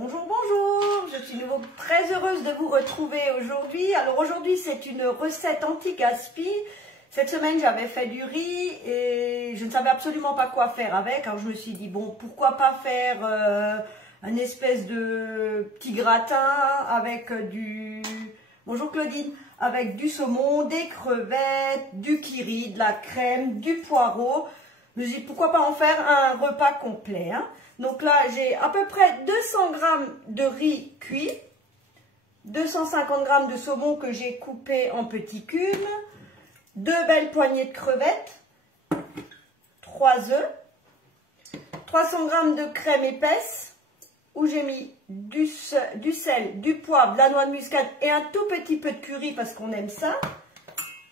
Bonjour, bonjour, je suis nouveau très heureuse de vous retrouver aujourd'hui. Alors aujourd'hui c'est une recette anti-gaspi. Cette semaine j'avais fait du riz et je ne savais absolument pas quoi faire avec. Alors je me suis dit bon, pourquoi pas faire un espèce de petit gratin avec du... Bonjour Claudine, avec du saumon, des crevettes, du curry, de la crème, du poireau. Je me suis dit pourquoi pas en faire un repas complet, hein. Donc là, j'ai à peu près 200 g de riz cuit, 250 g de saumon que j'ai coupé en petits cubes, 2 belles poignées de crevettes, 3 œufs, 300 g de crème épaisse, où j'ai mis du sel, du poivre, de la noix de muscade et un tout petit peu de curry parce qu'on aime ça.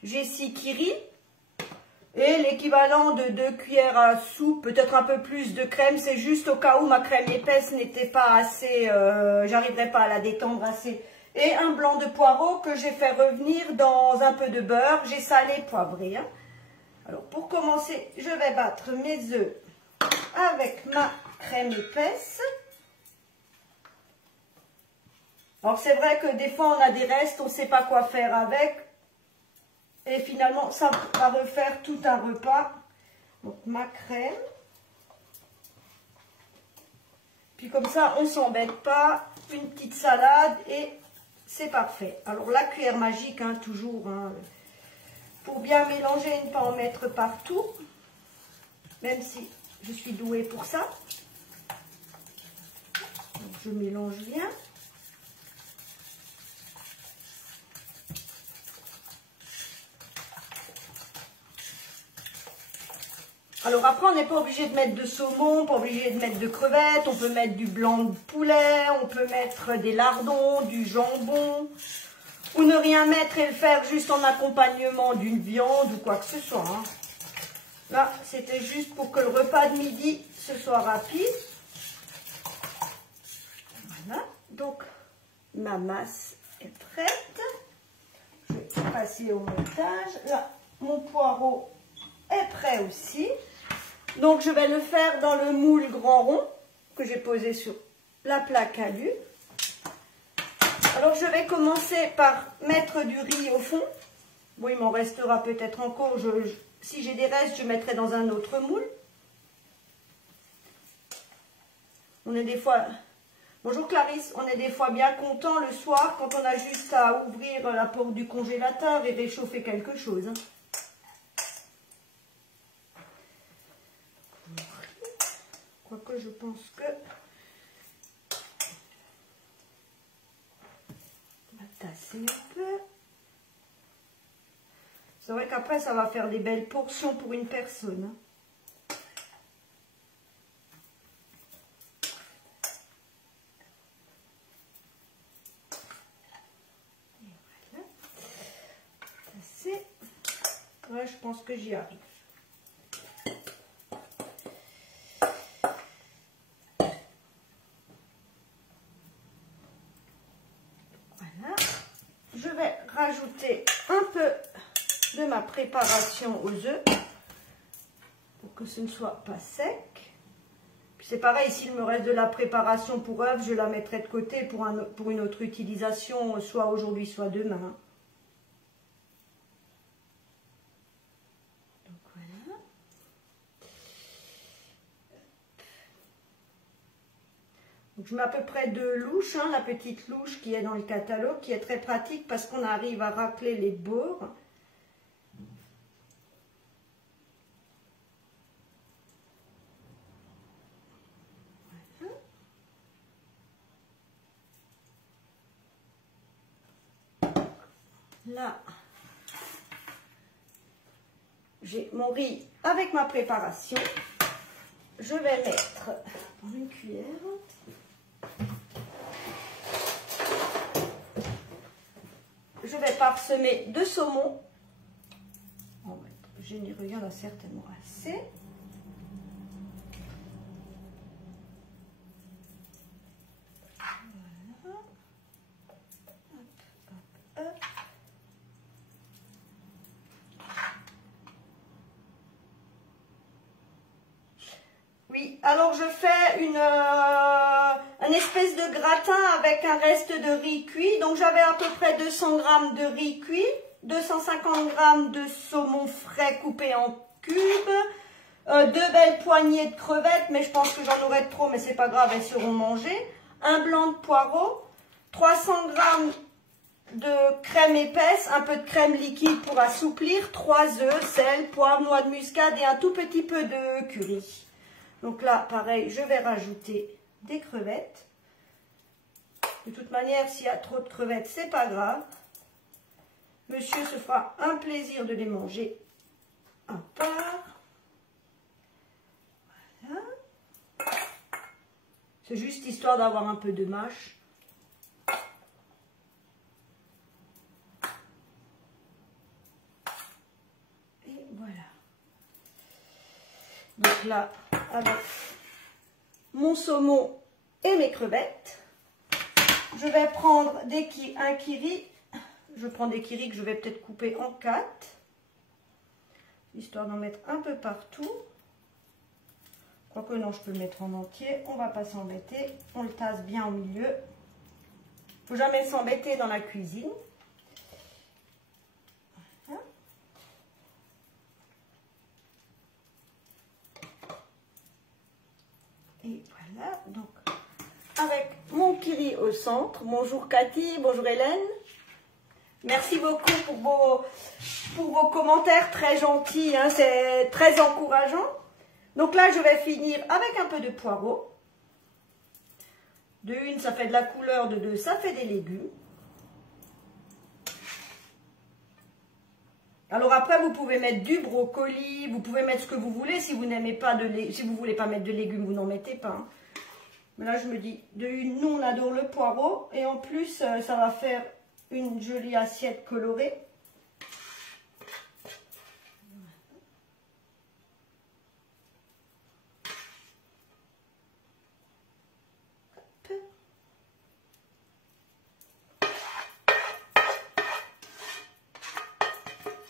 J'ai 6 curry. Et l'équivalent de 2 cuillères à soupe, peut-être un peu plus de crème, c'est juste au cas où ma crème épaisse n'était pas assez, j'arriverais pas à la détendre assez. Et un blanc de poireau que j'ai fait revenir dans un peu de beurre, j'ai salé, poivré. Hein. Alors pour commencer, je vais battre mes œufs avec ma crème épaisse. Alors c'est vrai que des fois on a des restes, on ne sait pas quoi faire avec. Et finalement, ça va refaire tout un repas. Donc, ma crème. Puis comme ça, on ne s'embête pas. Une petite salade et c'est parfait. Alors, la cuillère magique, hein, toujours, hein, pour bien mélanger et ne pas en mettre partout. Même si je suis douée pour ça. Donc, je mélange bien. Alors après, on n'est pas obligé de mettre de saumon, pas obligé de mettre de crevettes, on peut mettre du blanc de poulet, on peut mettre des lardons, du jambon, ou ne rien mettre et le faire juste en accompagnement d'une viande ou quoi que ce soit. Hein. Là, c'était juste pour que le repas de midi, ce soit rapide. Voilà, donc ma masse est prête. Je vais passer au montage. Là, mon poireau est prêt aussi. Donc je vais le faire dans le moule grand rond que j'ai posé sur la plaque à alu. Alors je vais commencer par mettre du riz au fond. Bon, il m'en restera peut-être encore. Si j'ai des restes, je mettrai dans un autre moule. On est des fois... Bonjour Clarisse, on est des fois bien content le soir quand on a juste à ouvrir la porte du congélateur et réchauffer quelque chose. Hein. Quoique je pense que on va tasser un peu. C'est vrai qu'après ça va faire des belles portions pour une personne. Et voilà. Tasser. Ouais, je pense que j'y arrive. Rajouter un peu de ma préparation aux œufs pour que ce ne soit pas sec. C'est pareil, s'il me reste de la préparation pour œufs, je la mettrai de côté pour une autre utilisation, soit aujourd'hui, soit demain. Donc voilà. Donc, je mets à peu près 2 louches, hein, la petite louche qui est dans le catalogue, qui est très pratique parce qu'on arrive à racler les bords. Voilà. Là, j'ai mon riz avec ma préparation. Je vais mettre dans une cuillère. Je vais parsemer de saumon. On va être généreux, il y en a certainement assez. Voilà. Hop, hop, hop. Oui, alors je fais un espèce de gratin avec un reste de riz cuit. Donc j'avais à peu près 200 g de riz cuit, 250 g de saumon frais coupé en cubes, 2 belles poignées de crevettes, mais je pense que j'en aurai trop, mais c'est pas grave, elles seront mangées. Un blanc de poireau, 300 g de crème épaisse, un peu de crème liquide pour assouplir, 3 œufs, sel, poivre, noix de muscade et un tout petit peu de curry. Donc là, pareil, je vais rajouter des crevettes. De toute manière, s'il y a trop de crevettes, c'est pas grave. Monsieur se fera un plaisir de les manger à part. Voilà. C'est juste histoire d'avoir un peu de mâche. Et voilà. Donc là, avec mon saumon et mes crevettes, je vais prendre un kiri. Je prends des kiris que je vais peut-être couper en 4, histoire d'en mettre un peu partout. Quoique non, je peux le mettre en entier, on ne va pas s'embêter. On le tasse bien au milieu. Il ne faut jamais s'embêter dans la cuisine. Voilà. Et voilà, donc avec mon kiri au centre. Bonjour Cathy, bonjour Hélène. Merci beaucoup pour vos commentaires très gentils, hein, c'est très encourageant. Donc là, je vais finir avec un peu de poireau. De 1, ça fait de la couleur, de 2, ça fait des légumes. Alors après, vous pouvez mettre du brocoli, vous pouvez mettre ce que vous voulez. Si vous n'aimez pas si vous voulez pas mettre de légumes, vous n'en mettez pas. Hein. Mais là, je me dis, de 1, nous, on adore le poireau. Et en plus, ça va faire une jolie assiette colorée.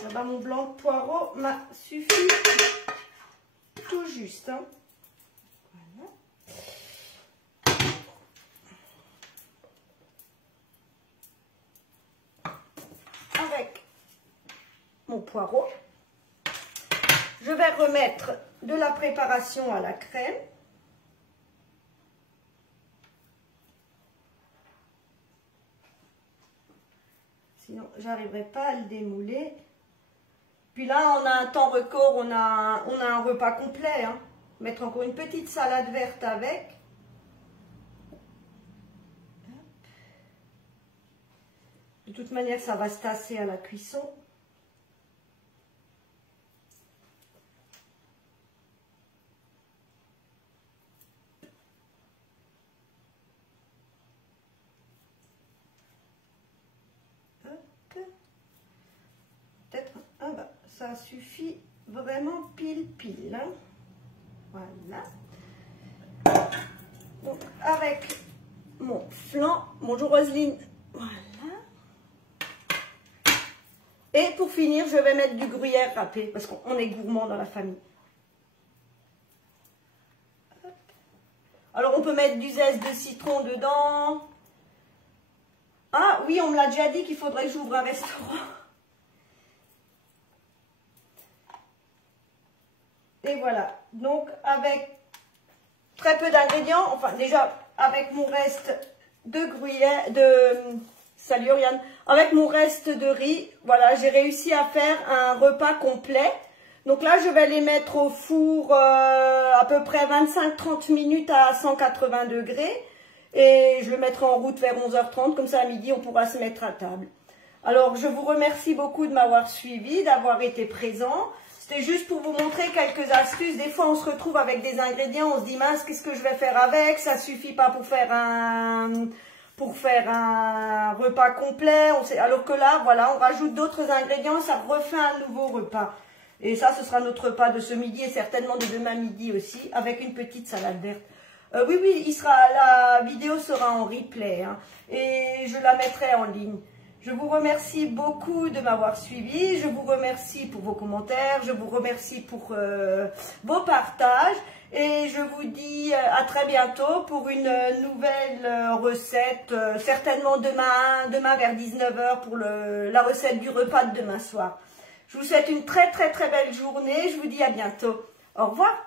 Là-bas, mon blanc de poireau m'a suffi tout juste. Hein. Voilà. Avec mon poireau, je vais remettre de la préparation à la crème. Sinon, j'arriverai pas à le démouler. Puis là, on a un temps record, on a un repas complet. Hein. Mettre encore une petite salade verte avec. De toute manière, ça va se tasser à la cuisson. Peut-être, ah bah, ça suffit vraiment pile. Hein. Voilà. Donc, avec mon flan, bonjour Roselyne. Voilà. Et pour finir, je vais mettre du gruyère râpé, parce qu'on est gourmand dans la famille. Hop. Alors, on peut mettre du zeste de citron dedans. Ah oui, on me l'a déjà dit qu'il faudrait que j'ouvre un restaurant. Et voilà. Donc, avec très peu d'ingrédients, enfin déjà, avec mon reste de gruyère, salut Oriane, avec mon reste de riz, voilà, j'ai réussi à faire un repas complet. Donc là, je vais les mettre au four à peu près 25-30 minutes à 180 degrés. Et je le mettrai en route vers 11h30, comme ça à midi, on pourra se mettre à table. Alors, je vous remercie beaucoup de m'avoir suivi, d'avoir été présent. C'était juste pour vous montrer quelques astuces. Des fois, on se retrouve avec des ingrédients, on se dit, mince, qu'est-ce que je vais faire avec? Ça suffit pas pour faire un repas complet. Alors que là, voilà, on rajoute d'autres ingrédients, ça refait un nouveau repas. Et ça, ce sera notre repas de ce midi et certainement de demain midi aussi, avec une petite salade verte. Oui, la vidéo sera en replay hein, et je la mettrai en ligne. Je vous remercie beaucoup de m'avoir suivi, je vous remercie pour vos commentaires, je vous remercie pour vos partages Et je vous dis à très bientôt pour une nouvelle recette, certainement demain vers 19 h pour la recette du repas de demain soir. Je vous souhaite une très belle journée, je vous dis à bientôt. Au revoir.